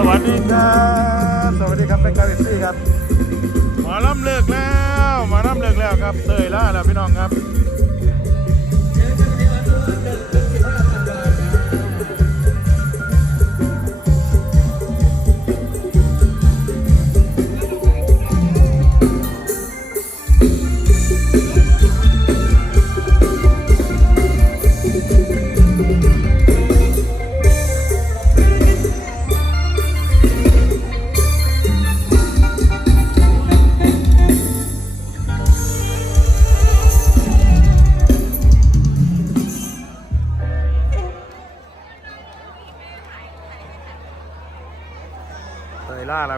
สวัสดีครับ สวัสดีครับแฟนคลับเอฟซีครับหมาลำเลิกแล้วหมาลำเลิกแล้วครับเตยล่าแล้วพี่น้องครับ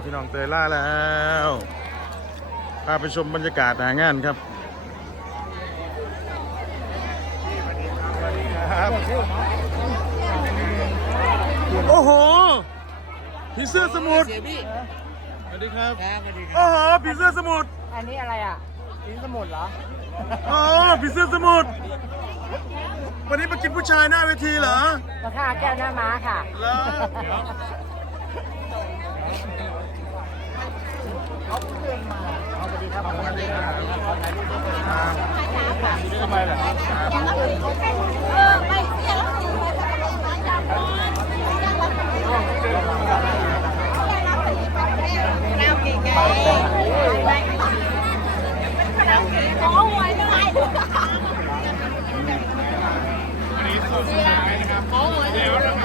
พี่น้องเตยล่าแล้วพาไปชมบรรยากาศหางานครับครับโอ้โหผีเสื้อสมุทรเสียพี่สวัสดีครับครับสวัสดีครับโอ้โหผีเสื้อสมุทรอันนี้อะไรอะลิ้นสมุนเหรอโอ้ผีเสื้อสมุทรวันนี้มากินผู้ชายหน้าเวทีเหรอราคาแก้วหน้าม้าค่ะเหรอทำไมล่ะ ว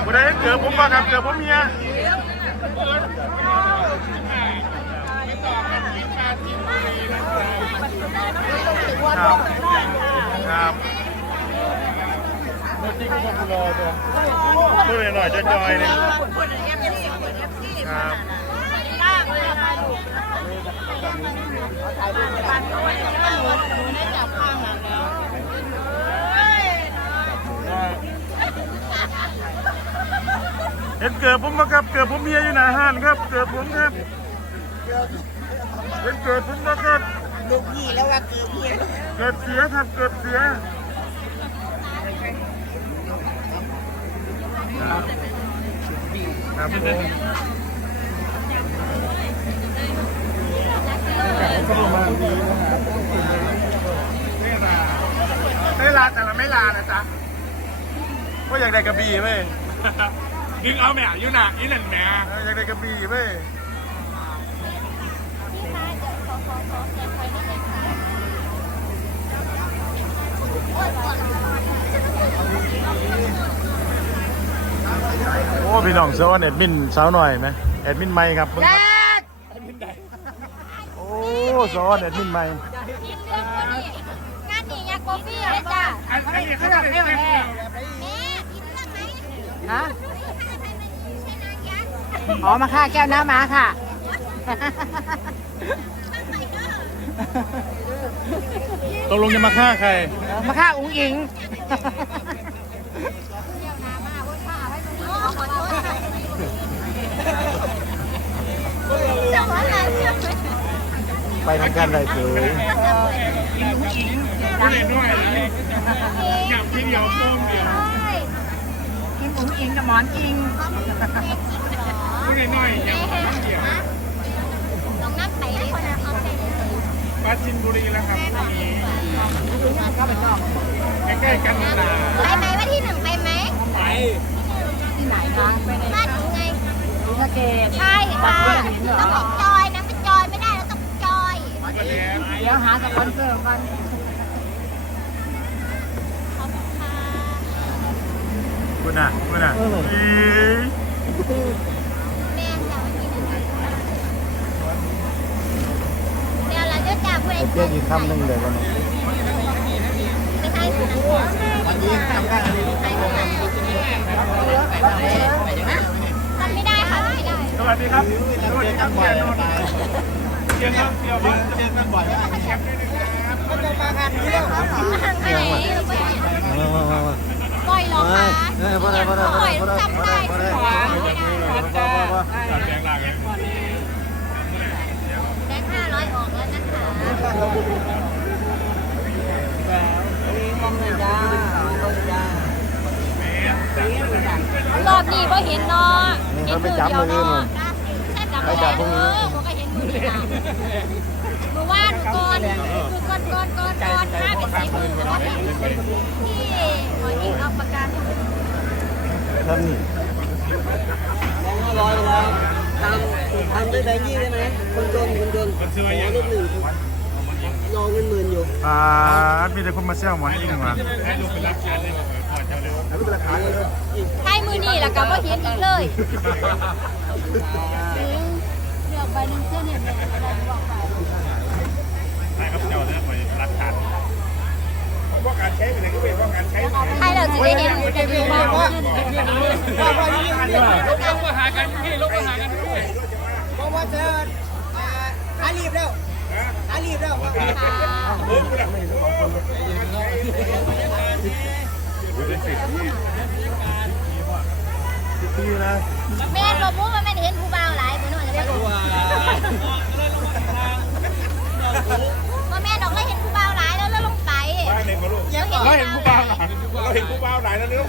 ันนี้เจอผมมาครับเจอผมเมีย ครับครับพูดหน่อยจะจอยเนี่ยครับเห็นเกิดผมมาครับ เกิดผมเมียอยู่หน้าห้านครับ เกิดผมครับ เห็นเกิดผมมาครับลูกพี่แล้วว่าคือพี่เกิดเสียครับเกิดเสียครับครับผมไม่ลาแต่ละไม่ลานะจ๊ะว่าอยากได้กระบี่ไหมดึงเอาแม่อยู่หนักอีนั่นแม่เอออยากได้กระบี่เว้ย พี่น้องเซวันแอดมินสาวหน่อยไหมแอดมินใหม่ครับเพิ่งมาโอ้สอนแอดมินใหม่งานนี้ยาโกฟี่เลยจ้ะอันนี้เขาจะเรียกแม่แม่กินเรื่องไหมฮะใช่นางยักษ์อ๋อมาค่าแก้วหน้าม้าค่ะตกลงจะมาฆ่าใคร มาค่าอุ้งอิง โอ้ขอโทษค่ะจะว่าอะไรเชื่อไหม ไปทำการใดเฉยผู้เล่นด้วยหยับทีเดียวโป้งเดียวใช่กินอุ้งอิงกับหมอนอิงผู้เล่นน้อยหยับทีเดียวลงน้ำไปได้คนละเอาไปเลยปราจินบุรีแล้วครับใกล้ๆกันนาไปไหมว่าที่หนึ่งไปไหมไปที่ไหนคะไปในบ้านหนูไงศรีสะเกดใช่ค่ะต้องไปจอย เดี๋ยวหาสปอนเซอร์กันขอบคุณค่ะคุณน่ะคุณน่ะอีแม่จะไปกินแม่เราจะจับเวทเรียกอีกคำหนึ่งเดี๋ยวก่อนไม่ใช่สุนัขวันนี้ทำได้ทำไม่ได้ค่ะไม่ได้ สวัสดีครับสวัสดีครับเสียนนท์เสี ยนนท์เสียบอลเสียนนบ่อยมากแคปด้วยนะครับก็จะมากันเรื่องครับทางไหนปล่อยหรอคะปล่อยจำได้ขวาได้แดงหลักแบงค์ห้าร้อยออกแล้วนะคะรอบนี้ก็เห็นเนาะเห็นมือเดียวเนาะ ไปจับพวกนี้ เออผมก็เห็นมือนี่ล่ะมือว่าหนูก่อนคือก่อนก่อนก่อนก่อนห้าเป็นสีมือแล้วก็ที่หมออิงเอาประกันทำนี่แบงค์ห้าร้อยทำทำด้วยแบงค์ยี่ได้ไหมคนจนคนจนขอรูปหนึ่งรอเงินหมื่นอยู่อ่ามีแต่คนมาแซวหมอนอิงว่ะใช่มือนี่แหละกับว่าเห็นอีกเลย ใบหนึ่งเสื้อเนี่ยเลือกใบหนึ่งบอกไปใช่ครับเจ้าเนี่ยไปรักฐานว่าการใช้เป็นก็เป็นว่าการใช้ใครเราจะได้เห็นจะดูบ้างขึ้นเพราะว่าเธอหารีบแล้วหารีบแล้วพี่นะแม่บอกว่าแม่เห็นผู้บ่า วหลายมือหน่อยจะได้รู้ว่าแม่ดอกเลยเห็นผู้บ่าวหลายแล้วแล้วลงไปบ้าหนึ่งมาลูกเราเห็นผู้บ่าวเราเห็นผู้บ่าวหลายแล้วเนี่ย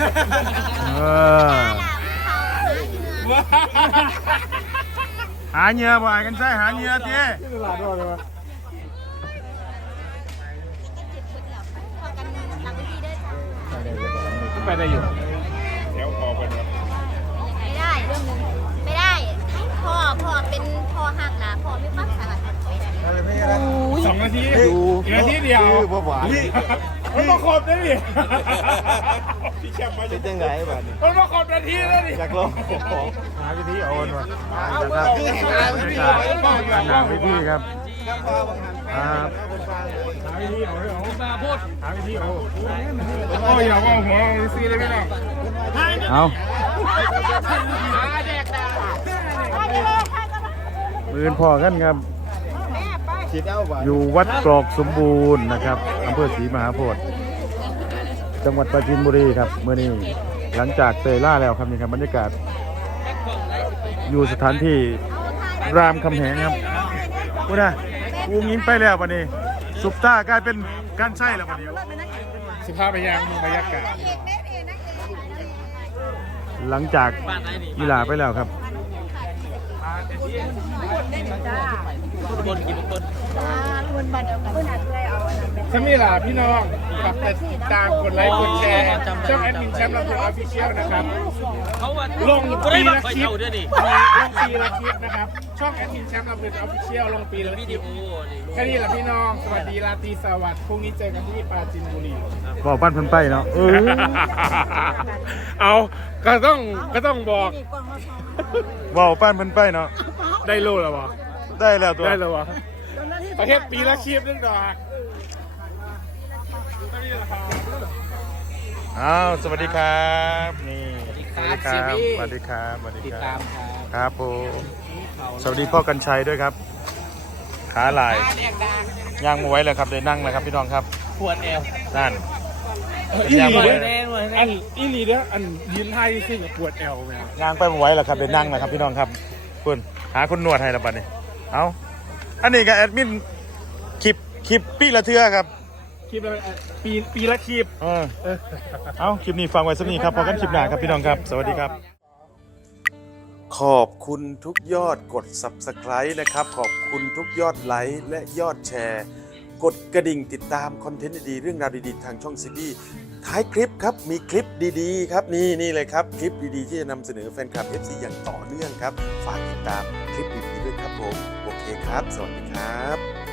เออหาเหยื่อบ่อยกันใช่หาเหยื่อเจ้ไปได้อยู่แถวคอกัน ไม่ได้เรื่องนึงไม่ได้ พ่อพ่อ เป็นพ่อหักนะพ่อไม่ฟังสารไม่ได้สองนาทีอีกนาทีเดียวพ่อหวานมันมาครบได้ดิพี่แชมป์มาเป็นยังไงบ้างมันมาครบนาทีแล้วดิอยากลองของหาวิธีเอาวันวะนะครับหาวิธีครับครับหาวิธีเอาให้เอามาพูดหาวิธีเอาโอ้ยอย่าว่าหัวซีเลยพี่น้องเอา ปืนพอกันครับคิดเอาบ้างอยู่วัดกรอกสมบูรณ์นะครับอำเภอศรีมหาโพธิ์จังหวัดปราจีนบุรีครับเมื่อนี้หลังจากเตยล่าแล้วครับนี่ครับบรรยากาศ อยู่สถานที่รามคำแหงครับกูนะกูงิ้มไปแล้ววันนี้สุปตากลายเป็นการใช่แล้ววันนี้สิภาพไปยังบรรยากาศหลังจากกีฬาไปแล้วครับ สมีล่ะพี่น้องฝากติดตามกดไลค์กดแชร์ช่องแอดมินแชมป์ลำพูนออฟฟิเชียลนะครับ ลงปีละคลิปลงปีละคลิปนะครับ ช่องแอดมินแชมป์ลำพูนออฟฟิเชียลลงปีละคลิปแค่นี้แหละพี่น้อง สวัสดีราตรีสวัสดิ์พรุ่งนี้เจอกันที่ปราจีนบุรีบอกปั้นเพิ่นไปเนาะเออเอาก็ต้องก็ต้องบอกบอกปั้นเพิ่นไปเนาะได้โลแล้วบ่ได้แล้วตัวได้แล้วบ่ประเทศปีละคลิปนึงดอกอ้าว สวัสดีครับ นี่ สวัสดีครับ สวัสดีครับสวัสดีติดคตารัมบครับครับผมสวัสดีพ่อกันชัยด้วยครับ ขาลายย่างมาไว้เลยครับเลยนั่งเลยครับพี่น้องครับปวดเอวนั่นอีหลีเด้ออันอีหลีเด้ออันยืนไทยซึ่งปวดแอวแม่ย่างไปมาไว้แล้วครับเลยนั่งเลยครับพี่น้องครับคุณหาคนนวดให้แล้วบัดนี้เอาอันนี้ก็แอดมินคลิปคลิปปีละเทือครับ คลิปปีปีละคลิป เออเอาคลิปนี้ฟังไว้สักนี้ครับพอกันคลิปหน้าครับพี่น้องครับ สวัสดีครับ ขอบคุณทุกยอดกด Subscribe นะครับ ขอบคุณทุกยอดไลค์และยอดแชร์ กดกระดิ่งติดตามคอนเทนต์ดีๆเรื่องราวดีๆทางช่องซีบีท้ายคลิปครับมีคลิปดีๆ ครับนี่นี่เลยครับ คลิปดีๆ ที่จะนำเสนอแฟนคลับ FC อย่างต่อเนื่องครับ ฝากติดตามคลิปดีๆด้วยครับผมโอเคครับ สวัสดีครับ